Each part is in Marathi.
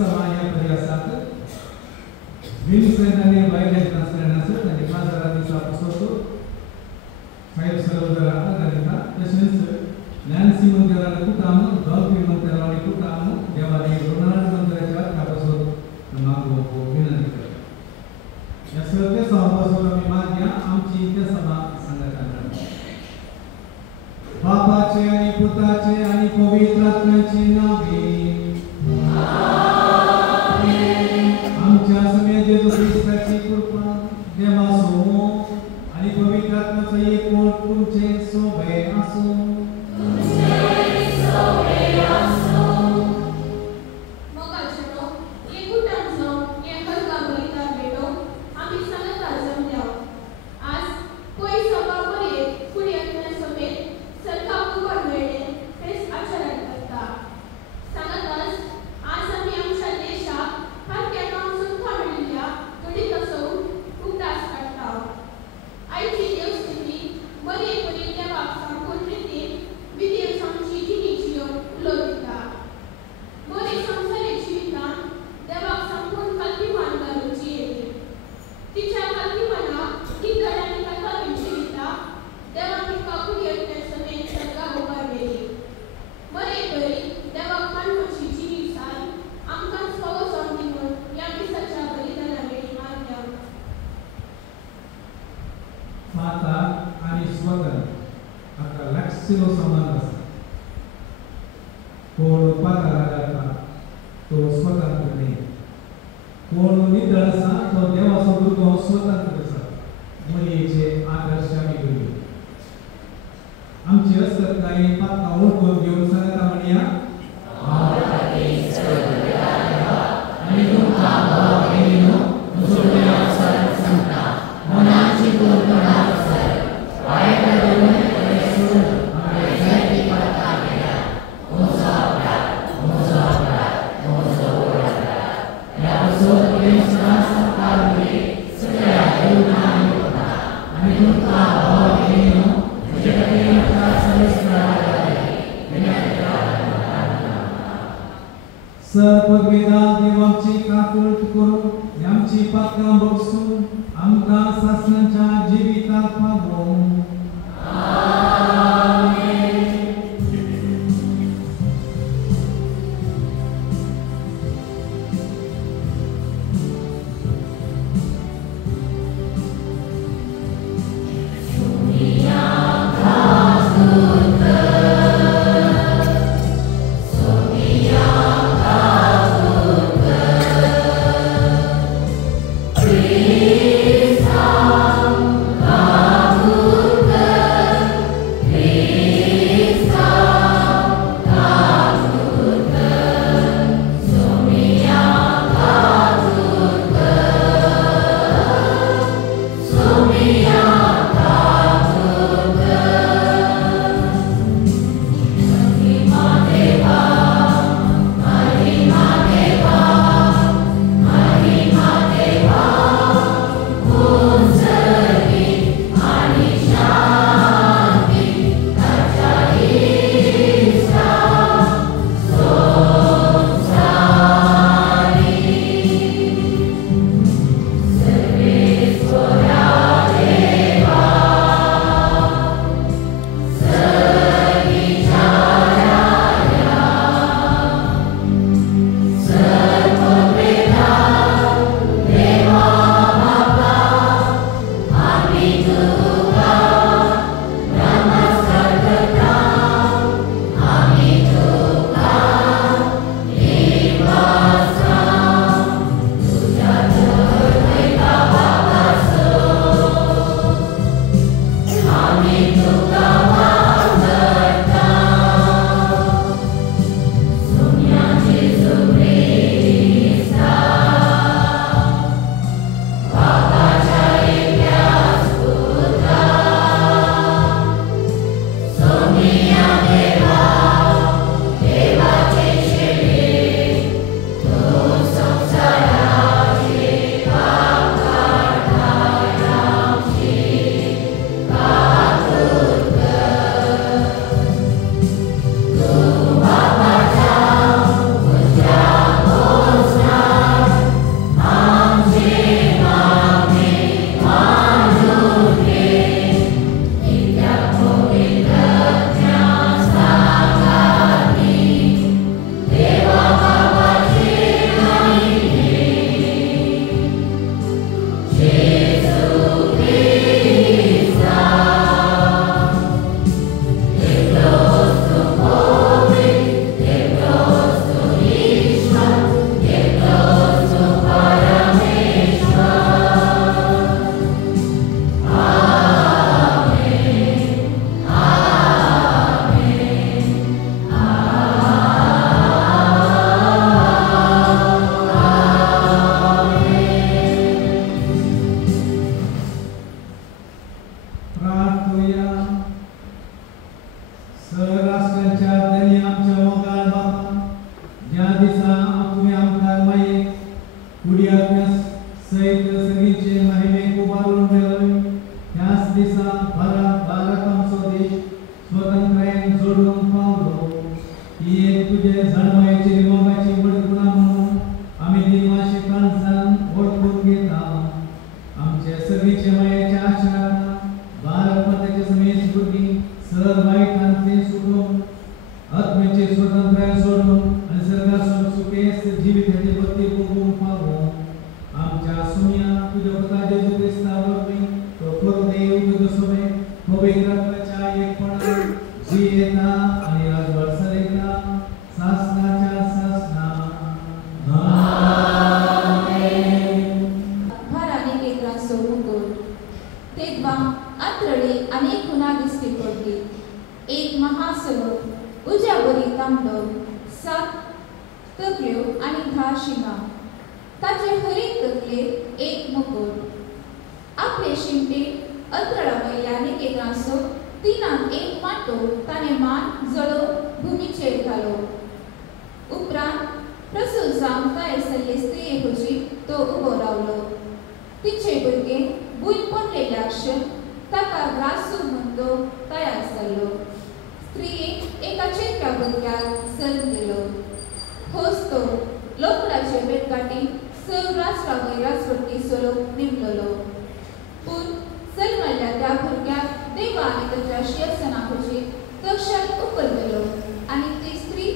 समाया परियासात विन्सेंट आणि वायलेंट ट्रान्सलेशनचं आणि बाजारातील पुस्तक साहेब सरोदरा आधारित तसेच नॅन्सी मंदिराला काम डॉल्फिन मंदिराला काम देवाने रोनाल्ड मंदिराच्या त्यापासून मागो विनंती करतो या सर्व सहभागाला मी मान्य आमची इथे सभा संघटना बापाचे आणि पुत्राचे आणि पवित्र आत्म्याचे नावे आमच्या समेत येशू ख्रिस्ताची कृपा देवासमोर आणि पवित्र आत्म्याचा एकूण तुमचे सोबे असो Free. उडियात्यास सहित सगळीचे महिमे उभारून ठेवावे त्याच दिसा भारत आमचो देश स्वतंत्रायन जोडून पावलो ही एक तुझे झाडमायेची मोगाची वडगुणा म्हणून आम्ही दिमाशी काणसान ओळखून घेता आमच्या सगळीचे मायेच्या आचरणांना भारत मातेच्या समेत बुद्धी सरळ वाईटांचे सुटून आत्म्याचे स्वतंत्र सोडून आणि सर्गासन सुखेस जीविताचे बत्ती बघून पाहू आमच्या सुनिया तुझ्या पता जेजू ख्रिस्तावर मी तो खरो देव तुझं सोबे पवित्र आत्म्याच्या एकपणा जी येता आणि राजभर सदैता शासनाच्या शासना आमेन. भराने केंद्रात सोडून गोल तेव्हा आत्रळी अनेक गुन्हा दिसती पडली एक महासरोवर उज्यावरी तांबडो 7 तकल्यो आणि 10 शिंगा ताचे हरेक तकलेर एक मुकुट आपले शिंपे अत्रळा वयल्याने केंद्रासो तिनांक एक माटो ताने मान जळो भूमीचेर घालो उपरांत प्रसूत जावन तयार जाल्ले स्त्रिये हुजी तो उबो रावलो तिचे भुरगे भुंय पडलेल्या क्षण ताका ग्रासूर म्हणतो तयार जाल्लो स्त्रियेक एका चेडव्या भुरग्याक जल्म दिलो होच तो लोकडाचे बेटकाटी राष्ट्रा वैरासवटी सोलो निमलोलो पूण जल्मल्ल्या त्या भुरग्याक देवा आनी ताच्या शियसना हुजी तक्षात उखललो आनी ती स्त्री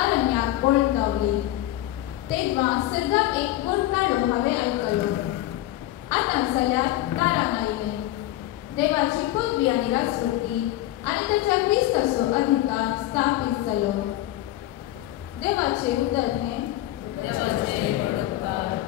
अरण्यात पळून रावली तेव्हा सर्गाक एक व्हड काडो हांवें आयकलो आतां जाल्यार दारान आयलें देवाची पदवी आनी राजवटी आनी ताच्या क्रिस्ताचो अधिकार स्थापीत जालो देवाचे उतर हें देवाचे बडकार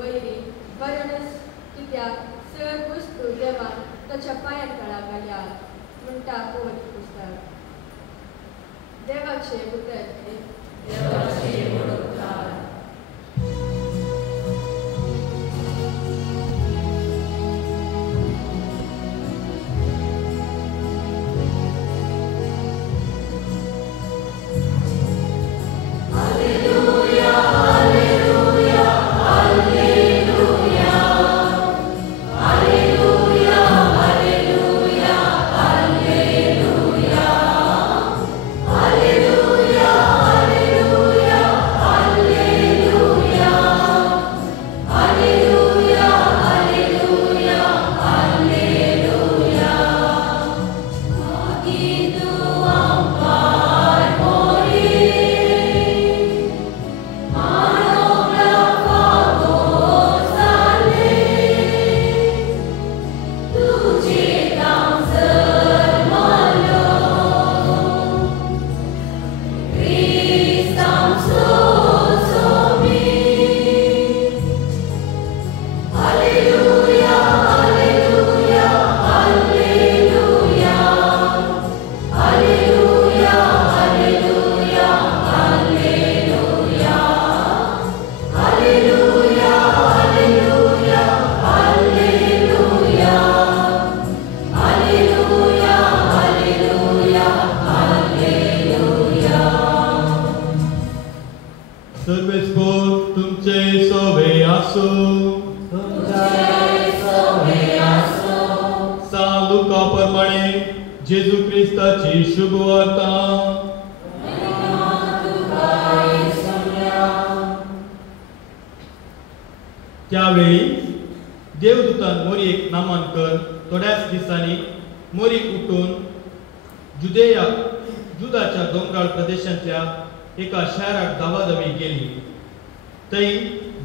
वैरी वरणस कित्याक सर वस्तू देवान म्हणटा पोवत पुस्तक देवाचे उतर जेजू क्रिस्ताची शुभ वार्ता त्यावेळी देवदूतान मोरयेक नामांकर थोड्याच दिसांनी मोरी उठून जुदाच्या डोंगराळ प्रदेशांतल्या एका शहरात गावादवी गेली. थंय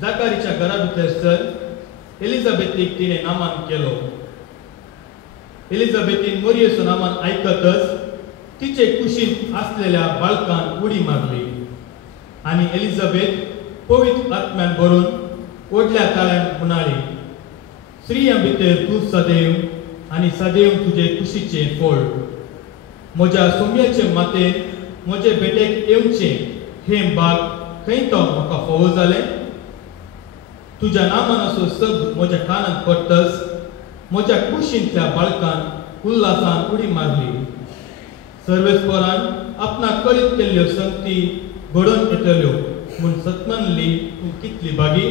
जाकारीच्या घरा भितर सर एलिझाबेथीक तिने नामान केलो. एलिझाबेथीन मोरयेचो नामान आयकतच तिचे कुशीत असलेल्या बाळकान उडी मारली आणि एलिझाबेथ पवित्र आत्म्यान भरून ओढल्या ताळ्यान म्हणाली, स्त्रियां भितर तूं सदैव आणि सदैव तुझे कुशीचे फळ. म्हज्या सोम्याचे मातेन म्हजे बेटेक येवचे हे बाग खंय तो म्हाका फोव जालें. तुज्या नामान असो सब म्हज्या कानांत पडटस म्हज्या कुशींतल्या बाळकान उल्हासान उडी मारली. सर्वेस्परान आपणाक कळीत केल्ल्यो संगती घडोवन येतल्यो म्हूण सतमनली तूं कितली बागी.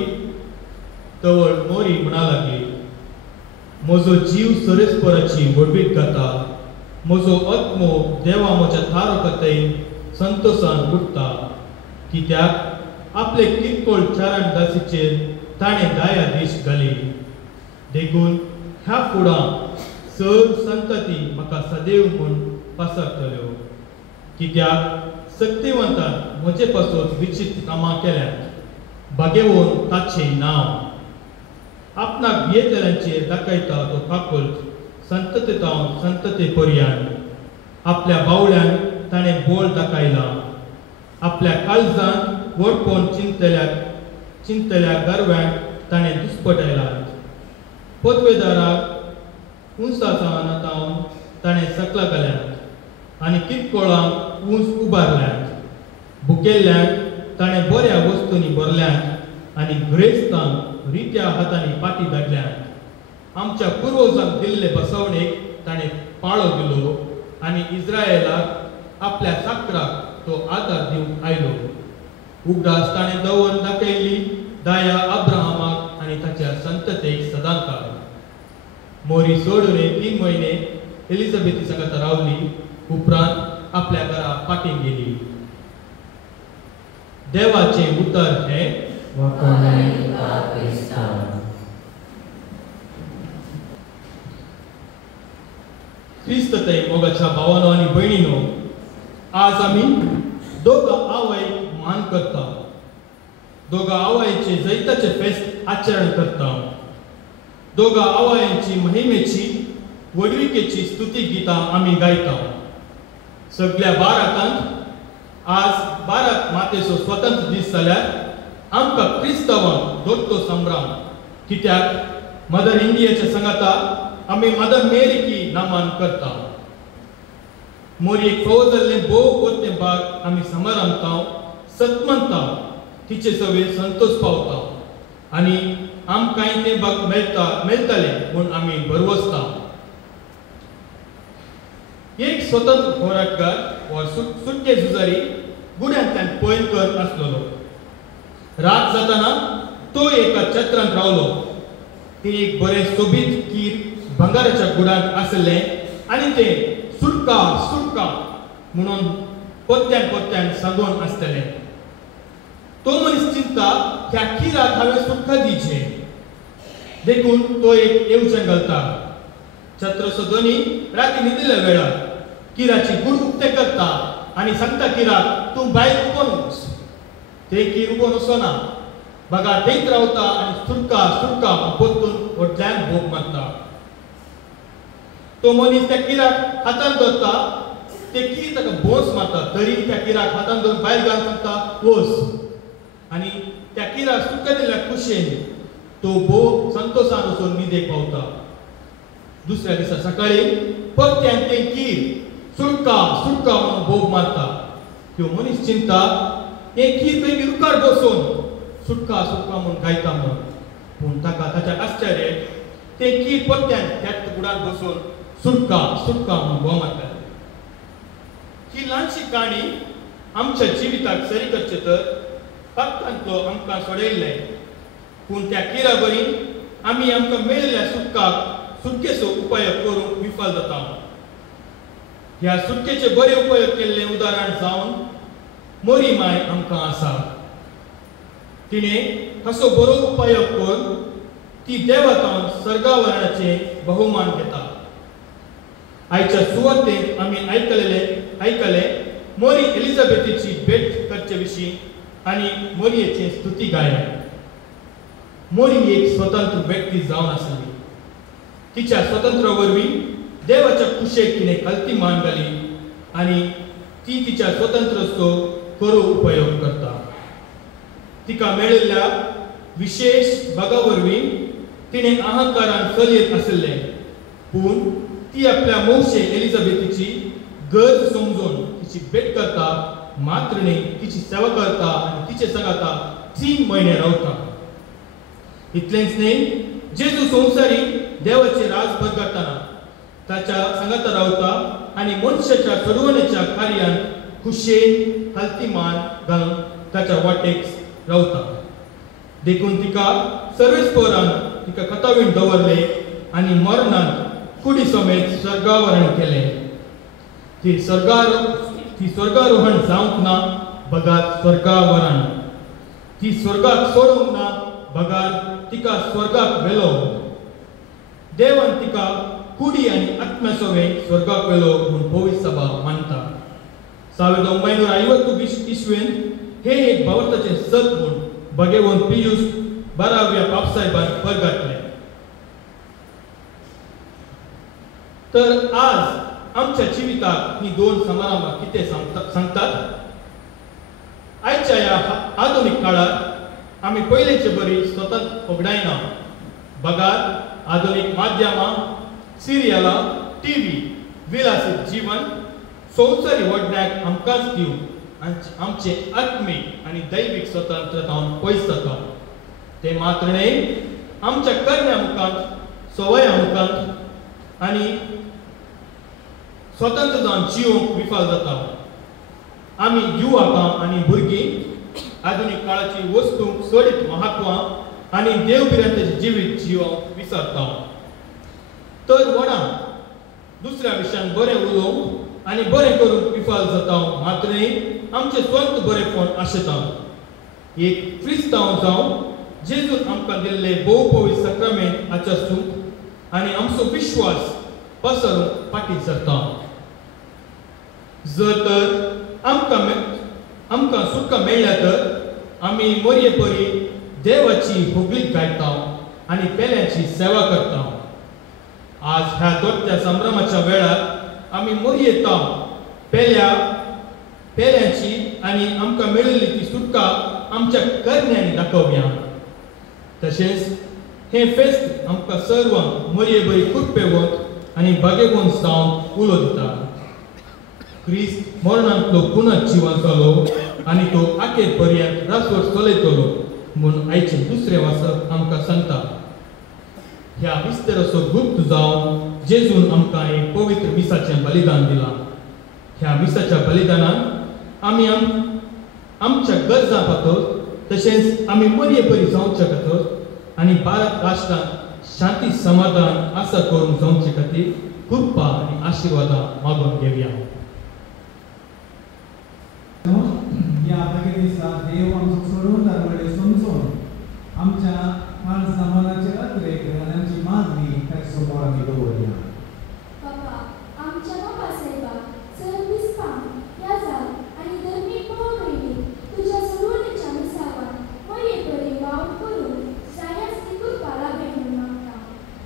तवळ मोरी म्हणा लागली, म्हजो जीव सर्वेस्पराची वडवीक घाता. म्हजो आत्मो देवा म्हज्या थारोकतेन संतोषान उठता. कित्याक आपले किरकोळ चारण दासीचेर ताणें दयाधीश घाली. देखून ह्या फुडां सब संतती म्हाका सदैव म्हूण पासरतल्यो. कित्याक सत्यवंतान म्हजे पासून विचित्र कामां केल्यात. बागेवून ताचें नांव आपणाक भियेतल्यांचेर दाखयता तो काकूळ संततेतावन संतते पर्यंत. आपल्या बावळ्यान ताणें बोळ दाखयला. आपल्या काळजान वडपण चिंतल्या गर्व्यांक ताणें दुस्पटायलात. पदवेदाराक उंचासावन ताणें सकला घाल्यात आनी किरकोळांक उंच उबारल्यात. भुकेल्ल्यांक ताणें बऱ्या वस्तूंनी भरल्यात आनी ग्रेस्तांक रित्या हातांनी पाटी धाडल्यात. आमच्या पुर्वजांक दिल्ले बसवणेक ताणें पाळो दिलो आनी इस्रायेलाक आपल्या साकराक तो आदार दिवंक आयलो. उगडास ताणें दवर दाखयल्ली दया अब्राहमाक आनी ताच्या संततेक सदांकाळ. मोरी सोडून 3 म्हयने एलिझाबेथी सांगात रावली. उपरांत आपल्या घरा पाटीन गेली. देवाचे उतर हे क्रिस्तते मोगाच्या भावानो आनी भयणीनो, आज आमी दोगा आवयक मान करता. दोगा आवयांचे जैताचे फेस्त आचरण करता. दोगा आवयांची महिमेची वडविकेची स्तुती गितां आमी गायता. सगळ्या बाराकांत आज भारत मातेचो स्वतंत्र दीस जाल्यार आमकां क्रिस्तवांक दोत्तो संभ्रम. कित्याक मदर इंडियाच्या संगाता आमी मदर मेरीकी नामान करता. मोरयेक फावो जाल्ले भोव पोरते भाग आमी समारंभताव सतमंताव तिचे सवे संतोष पावता आनी आमकांय ते भाग मेळटले म्हूण आमी भरवसता. एक स्वतंत्र होराटकार वा सुटके झुजारी गुड्यांतल्यान पयलकर आसलोलो. रात जाताना तो एका छत्रांत रावलो. ते एक बरें सोबीत कीर भंगाराच्या गुडांत आसलें आनी ते सुटका सुटका म्हणून पोत्यान सांगून आसतलें. तो मनीस चिंता ह्या किराक हांवें सुटका दिवचें. देखून तो एक येवचें घालता. छत्रसो दोनी राती न्हिदिल्ल्या वेळार किराची गुड उक्तें करता आनी सांगता किराक तूं भायर उबो वच. ते कीर उबो वचना. बगा थंयच रावता आनी सुटका सुटका पोत्तून व्हडल्यान भोक मारता. तो मनीस त्या किराक हातान धरता. ते कीर ताका भोंस मारता तरी त्या किराक हातान धरून भायर घालून सांगता वच. आनी त्या किराक सुटका दिल्ल्या खुशेन तो भोव संतोषान वचून न्हिदेक पावता. दुसऱ्या दिसा सकाळी परत्यान ते कीर सुटका सुटका म्हणून भोग मारता. ह्यो मनीस चिंता हे कीर पैकी रुकार बसून सुटका सुटका म्हणून गायता म्हणून. पूण ताका ताच्या आश्चर्य ते कीर परत्यान त्याच गुडांत बसून सुटका सुटका म्हणून भोग मारता. ही ल्हानशी काणी आमच्या जिविताक सरी करचे तर फक्तांतलो आमकां सोडयल्लें. पूण त्या किरा बरी आमी आमकां मेळिल्ल्या सुटकेचो उपयोग करूंक विफल जाता. ह्या सुटकेचे बरे उपयोग केल्ले उदाहरण जावन मोरी माय आमकां आसा. तिणें असो बरो उपयोग करून ती देवातान सर्गावरणाचे बहुमान घेता. आयच्या सुवातेक आमी आयकले मोरी एलिझाबेथीची भेट करचे विशीं आनी मोरयेची स्तुती गायल्या. मोरी एक स्वतंत्र व्यक्ती जावन आसली. तिच्या स्वतंत्र वरवीं देवाच्या कुशेक तिणें कल्तीमान घाली आनी ती तिच्या स्वतंत्रचो खरो उपयोग करता. तिका मेळिल्ल्या विशेष भागा वरवीं तिणें अहंकारान चलयत आसलें. पूण ती आपल्या मौशे एलिझाबेथीची गरज समजून तिची भेट करता. मात्र न्ही तिची सेवा करता आनी तिचे सांगाता 3 म्हयने रावता. इतलेंच न्ही जेजू संवसारी देवाचे राजभर करतना ताच्या सांगाता रावता आनी मनशाच्या चडवणेच्या कार्यान खुशेन हलतीमान घालून ताच्या वाटेक रावता. देखून तिका सर्वेस्परान तिका कतावीन दवरले आनी मरणांत कुडी समेत स्वर्गावरण केलें. ती स्वर्गारोहण जावंक ना बगात स्वर्गावरण. ती स्वर्गाक सोडूंक ना बगात तिका स्वर्गाक व्हेलो. देवान तिका कुडी आनी आत्म्यासोवे स्वर्गाक व्हेलो म्हूण पवित्र सभा मानता. 1950 इस्वेन हे एक भारताचे सत म्हूण भगवान पियूस 12व्या बापसाहेबान परगटले. तर आज आमच्या जिविताक ही 2 समारंभां कितें सांगतात. आयच्या ह्या आधुनीक काळात आमी पयलेचे बरी स्वतंत्र उगडायना. बगात आधुनीक माध्यमां, सिरियलां, टीव्ही, विलासीत जीवन संवसारी वडण्याक आमकांच दिवन आमचे आत्मीक आनी दैवीक स्वतंत्रतावन पयस जाता. ते मात्र न्ही आमच्या करण्या मुखांत, सवया मुखांत आनी स्वतंत्र जावन जिवंक विफल जाता. आमी युवकां आनी भुरगीं आधुनीक काळाची वस्तू सोडीत महत्वां आनी देवबिरांतेचें जिवीत जिवंक विसरता. तर वडां दुसऱ्या विशयान बरें उलोवंक आनी बरें करूंक विफल जाता. मात्र आमचें स्वंत बरेंपण आशेता. एक क्रिस्तांव जावन जेजून आमकां दिल्ले भोव पवित्र सक्रामेंत आचरसूंक आनी आमचो विश्वास पसरूंक फाटीं सरता. जर तर आमकां सुटका मेळ्ळ्या तर आमी मोरये परी देवाची होगलीक गायता आनी पेल्यांची सेवा करता. आज ह्या दोट्या संभ्रमाच्या वेळार आमी मोरयेता पेल्यांची आनी आमकां मेळिल्ली ती सुटका आमच्या करण्यांनी दाखोवया. तशेंच हे फेस्त आमकां सर्वांक मोरये बरी खूब पेवत आनी बागेबोन जावन उलो दिता. क्रिस्त मरणांतलो पुनः जिवन जालो आनी तो आखेर पर्यंत रासवट चलयतलो म्हूण आयचे दुसरे वाचप आमकां सांगता. ह्या विस्ताराचो गुप्त जावन जेजून आमकां एक पवित्र मिसाचें बलिदान दिलां. ह्या मिसाच्या बलिदानान आमी आमच्या गरजा खातीर तशेंच आमी बरे बरी जावचे खातीर आनी भारत राष्ट्रांत शांती समाधान आसा करूंक जावचे खातीर कृपा आनी आशिर्वादां मागून घेवया. या बगे दिसा देव आमचो सोडून धर्मडे समजून आमच्या मान समानाचे अतिरेक आनी आमची मागणी ताचे समोर आमी दवरया. बाबा, आमच्या बाबा साहेबा सर्विस्तान या जाल आनी धर्मी भाव भयणी तुज्या सोडवणेच्या मिसावान मये बरे वाव करून जायास ती कृपा लाभे म्हणून मागता.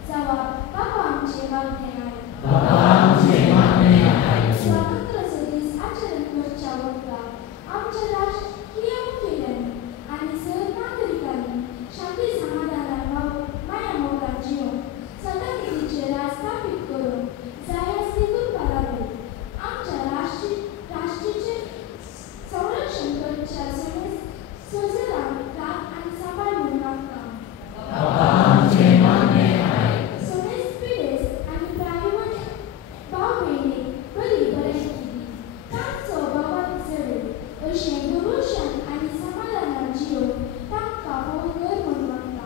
जावा बाबा आमचे मागणे आय. स्वातंत्र्याचो दीस आचरण करच्या वक्ता आमच्या राजकीय मुखेल्यांनी आनी सर नागरिकांनी शांती समाधानान माया मोगान जिवन सदांचे राज स्थापीत करून जायास ती कृपा लाभे. आमच्या राष्ट्रीचे संरक्षण करच्या सोयऱ्यांक राख आनी सांबाळ म्हणून मागता. सोनेस पिडेस आनी प्रायवट भाव भयणी बरी बरेंकी तांचो बाबाक जडे अशें भरोशान आनी समाधानान जिवन तांकां पळोवन घर म्हणून मागता.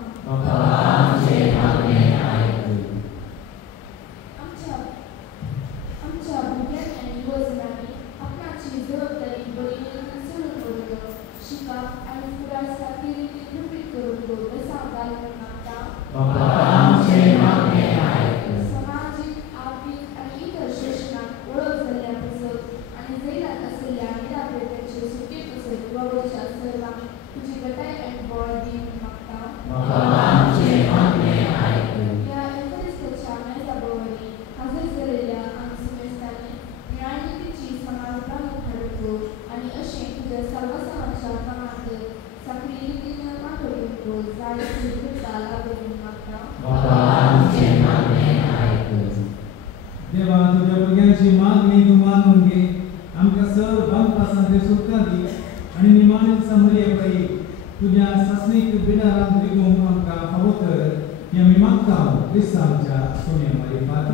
आमच्या भुरग्यांनी आनी युवजनांनी आपणाची जबाबदारी बळयेन सोडून दवरल्यो. शिकप आनी फुडार सारकी रितीन रुपीत करून दवरपाक घालून मागता. समाजीक आर्थिक आनी इतर शोशणाक वळख जाल्ल्या पुसत आनी जैलात आशिल्ल्या निरापेत्याचे सुखे पुसत वागोवच्या सर्वांक तुजी गटाय आनी बळ दी म्हूण मागता. ह्या एफरिस्ताच्या मेजा भोंवडी हाजीर जाल्ल्या आमी सुमेस्तांनी न्यायनितीची समाजबानूक हाडूंक आनी अशें तुज्या सर्वसमाच्या कामांत साखळी रितीन मांडो घेवंक जाय ती कृपा लाभे म्हूण मागता. देवा, तुझ्या भुरग्यांची मागणी तूं मानून घे. आमकां सर्वांक पासांत सुटका दी आनी निमाणे समरी पळय तुज्या सासणीक बिडारांत विकूंक आमकां फावो कर. हें आमी मागता क्रिस्त आमच्या सोन्या मायेफात.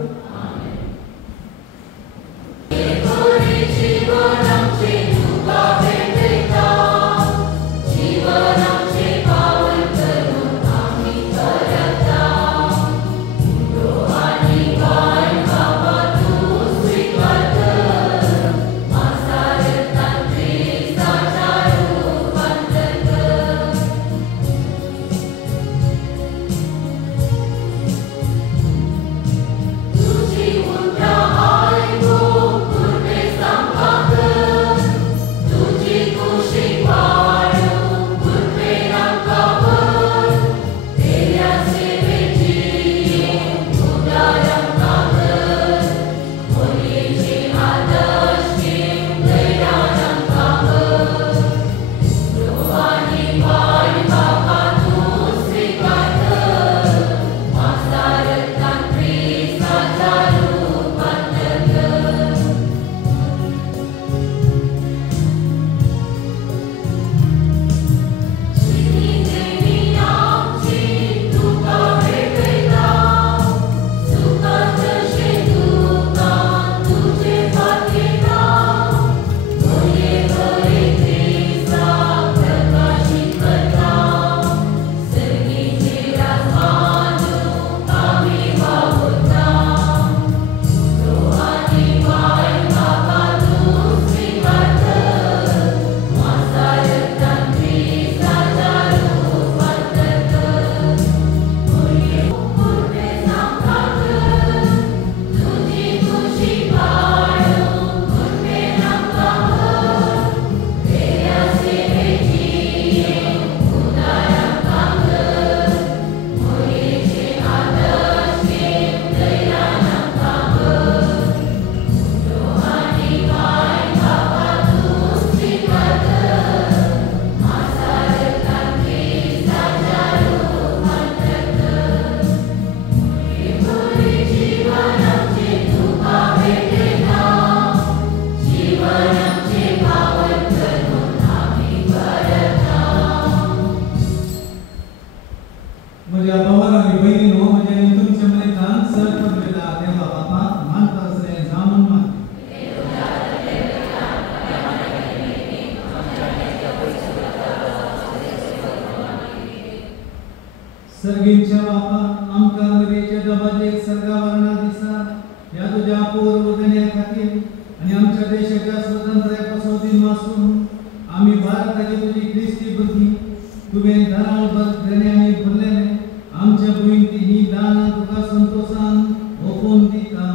ओपून दिता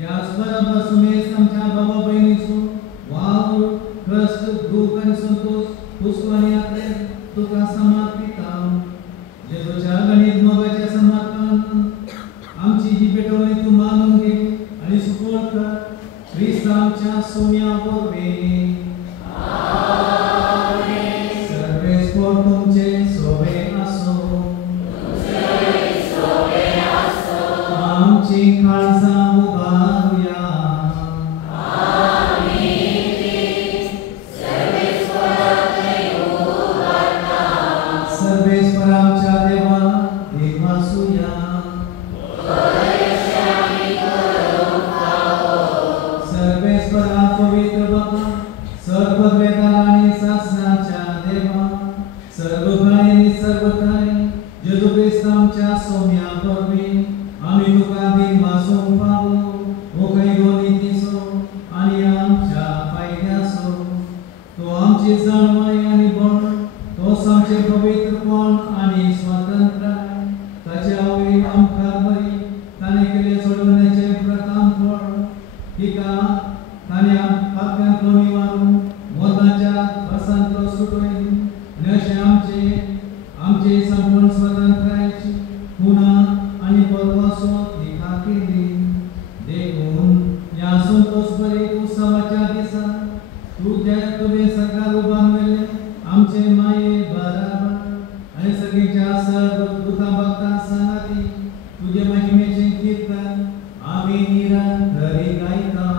याच बरोबर सुमेस आमच्या बाबा बहिणीचो वाव ट्रस्ट दुःख आणि संतोष पुष्पाने आपले तुका समर्पिता जेजूच्या गणित मोगाच्या समर्पण आमची ही पेटवणी तू मानून घे आणि सुपोर्ट कर ख्रिस्त आमच्या सोन्यावर सर्वेस्वर तुमचे सोबे असो आमची खालसा उभारूया सर्वेस्वर आमच्या देवा देवासूया सर्वेस्वर पवित्र बाबा सर्व वेदाला आणि शास्त्राच्या देवा सर्व काही सर्व काही जेजू ख्रिस्त आमच्या सौम्यापूर्वी आम्ही तुका दिन वाचून पावलो हो काही दोन्ही दिसो आणि आमच्या फायद्यासो तो आमची जाणवाई आणि बळ तोच आमचे पवित्रपण आणि स्वातंत्र्य ताच्या ओळी आमकां बरी ताणे केले सोडवण्याचे प्रथम फळ तिका ताणे पाप्यांत कमी मारून मोदाच्या वसंत सुटवली आणि असे आमचे संपूर्ण स्वातंत्र्याची पुन्हा आणि परवासो तिका केली देखून या संतोष बरे उत्सवाच्या दिसा तुझे सकाळ बांधलेले आमचे माये बराबर आणि सगळीच्या सर्व दूता भक्ता संगती तुझे महिमेचे कीर्तन आम्ही निरंतरी गायता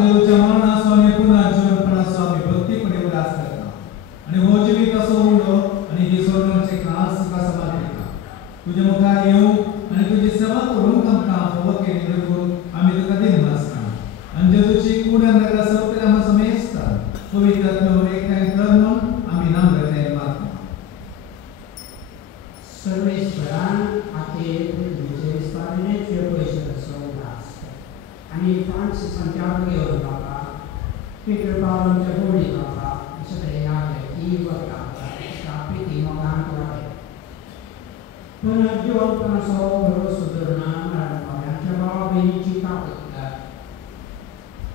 देवच्या मरणाचो आणि पुनर्जीवनपणाचो आम्ही भक्तीपणे उल्हास करता तुझे सोडूनचे खास तुका समर्पिता तुझे मुखार येऊ आणि तुझी सेवा करून आमकां फोव केली देखून आमी तुका दिनवासता आणि तुझी कूड नगरा सौकर्य आम्हा समेस्ता पवित्र आत्म्यावर एकठांय कर म्हूण आमी नम्रतायेन मागता सर्वेश्वरान खातीर तुजे विस्तारिणेचे पयशे सोडलास आनी फ्रांसिसांच्या घेवन बाबा पीटर पावलांच्या बोडी बाबा सगळे यादे की वता कापी मोगांक वाडे पण जेवणपणाचो बरो सुदारणा मरणपाव्यांच्या भावा बहिणीची कापता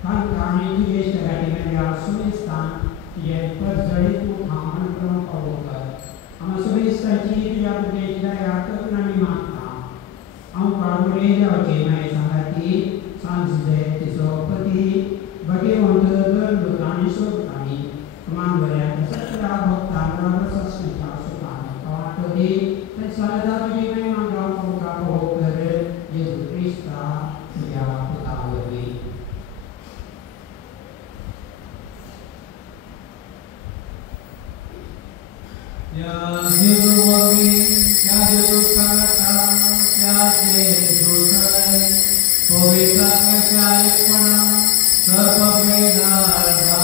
तांकां आनी तुजे इश्टगाठी मेळ्ळ्या सुमेस्तान तुजे परजळी तूं हांवन करून पावो कर आम्हा सगळी इश्टाची तुज्या पुतेची दया करून आमी मागता हांव काडुळे जावचे मागीर सांगाती सांजे तिचो पती भगवंत दर आनी सोदतानी मान बऱ्याक सगळ्या भक्तांक संस्कृता सुखान वाटोदी ते सदा तुजी महिमा गावून तुमकां भोग कर येशू क्रिस्ता तुज्या पुता वरवीं या जेजू वरवीं या जेजू सांगता त्या जेजू सराय पवित्र आत्म्याच्या एकपणा सर्व वेदार्था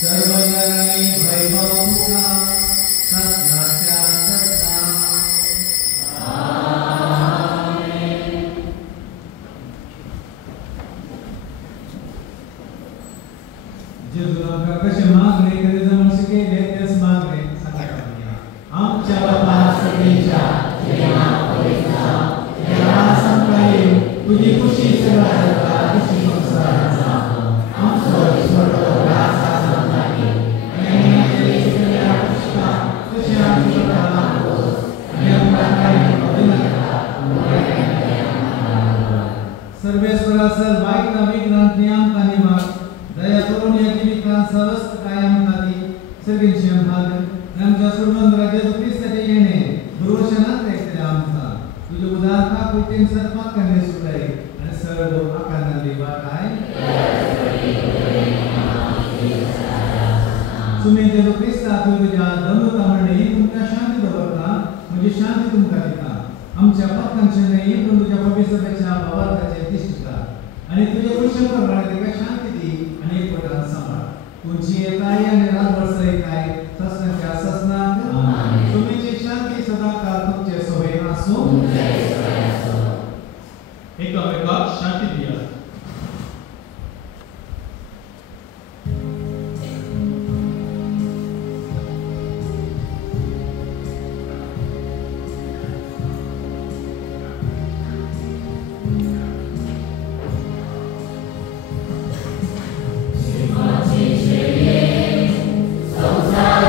सर्व जगांनी वैभव तुका सदाच्या सदा जेजू आमकां कशें मागणे कधी जमून शिकयले तेच मागणे आमच्या बापा सगळीच्या देवा पवित्र देवा संकळी तुझी खुशी सगळा जाता खुशी संसाराचा आमचो ईश्वर रासा संतानी आणि आमचे सगळ्या पुष्पा तशें आमची स्वताला आणि आमकां काही अभिनंदना सर्वेश्वरा सर वाईट विघ्नांत आमकां निवार दया करून या जिवितांत सर्वस्व कायम घाली सगळींची आमकां आमच्या सुरमंद्रा जेजू ख्रिस्ताचे येणे दुर्वशनात ऐकले आमचा तुझे उदारता कृतीन सत्मात करणे सुधाई आणि सर्व आकांनाली वाटाय सुमे जेजू ख्रिस्ता तुझ्या दमोता मंडळी तुमकां शांती दवरता म्हणजे शांती तुमकां दिता आमच्या पक्कांचे नाही पण तुझ्या पवित्रतेच्या भावार्थाचे दिसता आणि तुझे पुरुष प्रमाणे तिका शांती दी आणि एकवटान सांभाळ तुमची येताय आणि रातभर सैताय ससनाच्या ससनाक तुमची शांती सदा काळ तुमचे सोबे आसो एकामेकाक शांती दिया Songs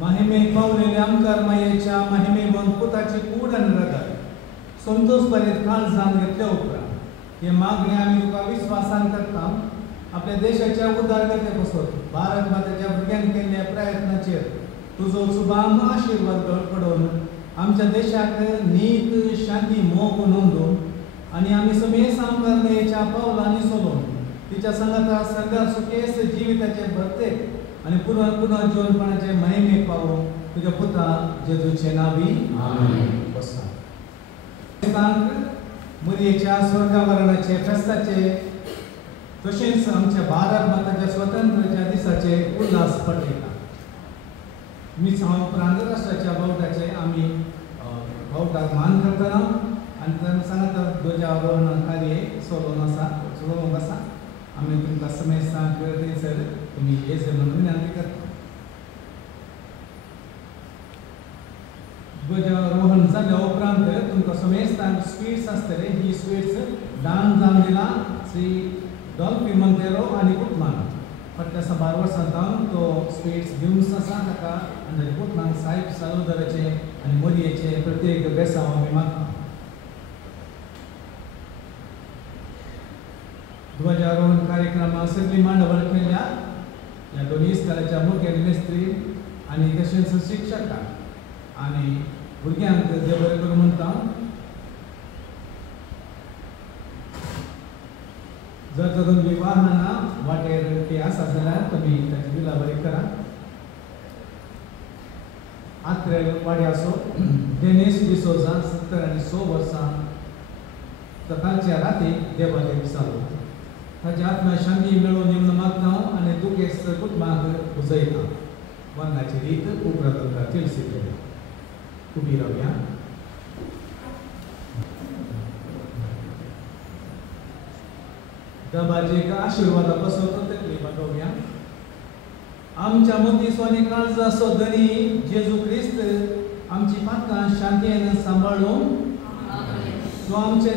महिमेक पावलेल्या आमकार मायेच्या महिमेवन पुताची कूड आनी रगत संतोष पर्यंत काळजान घेतल्या उपरांत हे मागणी आमी तुका विश्वासान करता आपल्या देशाच्या उदारगते पासून भारत मातेच्या भुरग्यांक केल्ल्या प्रयत्नाचेर तुजो सुभाम आशीर्वाद पडोवन आमच्या देशाक नीत शांती मोग नोंदून आनी आमी समेस आमकार मायेच्या पावलांनी चलोवन तिच्या संगता सगळ्या सुकेस जिविताचे भरते आणि पुनर्जीवनपणाचे महिमेक पावून तुझ्या पुता जेजूचे नावी आमेन. मुरयेच्या स्वर्गावरणाचे फेस्ताचे तशेंच आमच्या भारत माताच्या स्वातंत्र्याच्या दिसाचे उल्हास पटयता. हांव प्रांतराष्ट्राच्या बावटाचे आमी बावटाक मान करतना आनी तांकां सांगता ध्वजारोहण कार्य चलोवंक आसा आमी तुमकां समेस्तांक थंयसर तुमी येयचे म्हणून विनंती करता. ध्वजारोहण जाल्या उपरांत तुमकां समेस्तांक स्वीट्स आसतले. ही स्वीट्स दान जावन दिला श्री डॉल्फी मंतेरो आनी कुटमान. फाटल्या 12 वर्सां तो स्वीट्स दिवंक आसा ताका आनी कुटमान साहेब सालोदराचे आनी मोरयेचे प्रत्येक बेसांव आमी मागता. ध्वजारोहण कार्यक्रमाक सगळी मांडवळ केल्या ह्या दोनूय इस्कॉलाच्या मुखेल मेस्त्री आनी तशेंच शिक्षकांक आनी भुरग्यांक देव बरें करूं म्हणटा. जर तर तुमची वाहनां वाटेर ती आसा जाल्यार तुमी ताची विलावरी करा. आत्रे वाड्याचो डेनिस डिसोजा 70 वर्सां सकाळच्या राती देवाचे विसालो. ताच्या आत्म्याक शांती मेळोवन निमण मागता आनी दुखेस्त कुटुंबाक बुजयता. वंदाची रीत उपरांत तुमकां तिळसी केल्या. उबी रावया. देवाचे आशिर्वादा पासून तकली मागोवया. आमच्या मती सोनी काळजाचो धनी जेजू क्रिस्त आमची मातकां शांतयेन सांबाळून तो आमच्या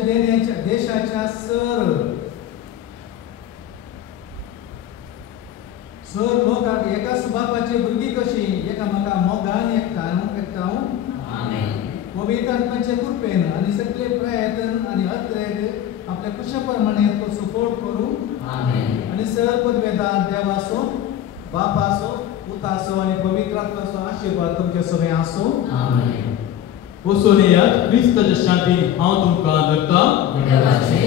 देशाच्या सर लोकांक एकाच बापाची भुरगीं कशी एकामेका मोगान एकठांय पवित्र आत्म्याचे कृपेन आनी सगळे प्रयत्न आनी अत्रेक आपल्या कुशा प्रमाणे तो सपोर्ट करूं आनी सर पदवेदार देवाचो बापाचो पुताचो आनी पवित्र आत्म्याचो आशिर्वाद तुमचे सगळे आसूं. वसोलियात क्रिस्ताच्या शांतीन हांव तुमकां धरता. देवाचे